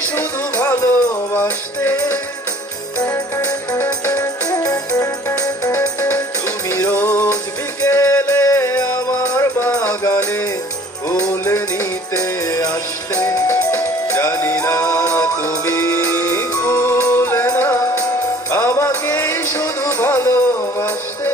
শুধু ভালোবাসতে। তুমি রোজ বিকেলে আমার বাগানে ফুল নিতে আসতে। জানি না তুমি ভুলে না আমাকে শুধু ভালোবাসতে।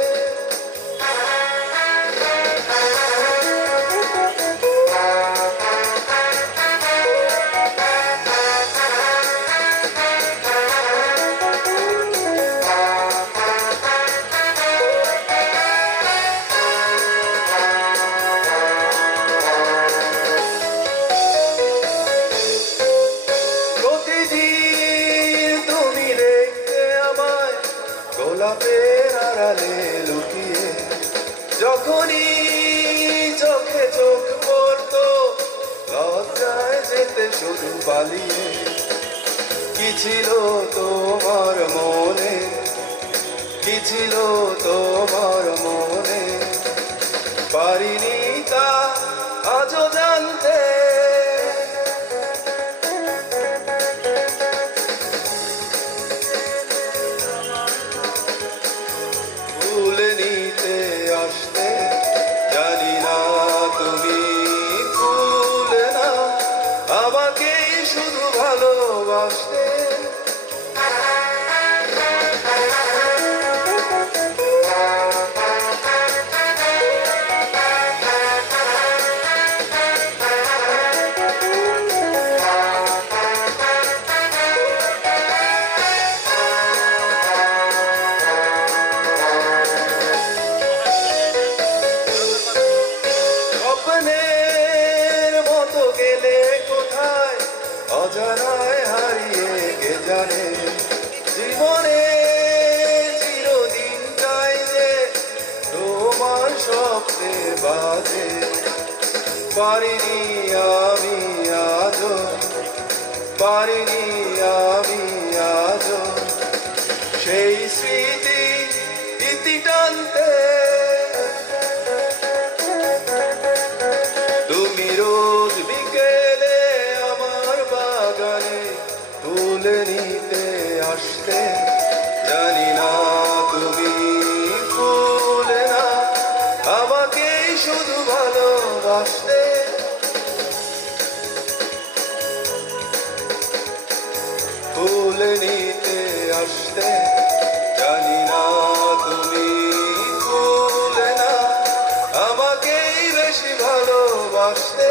গোলাপের আড়ালে লুকিয়ে যখনই চোখে চোখ পড়তো, লজ্জায় যেতে শুধু পালিয়ে। কি ছিল তোমার মনে, কি ছিল তোমার মনে, পারিনি তা আজও জানতে। ভুলে নিতে আসতে। জানি না তুমি ভুলে না আমাকে শুধু ভালোবাসতে। স্বপ্নের মতো গেলে কোথায় অজানায় হারিয়ে কে জানে। জীবনে চিরদিন চাই যে তোমার স্বপ্নে বাজে। পারিনি আমি আজও, পারিনি আমি আজও সেই স্মৃতি ইতি টানতে। তুমি রোজ বিকেলে আমার বাগানে ফুল নিতে আসতে। জানি না তুমি ভুলে না আমাকে শুধু ভালোবাসতে। ফুল নিতে আসতে। জানি না তুমি ভুলে না আমাকেই বেশি ভালোবাসতে।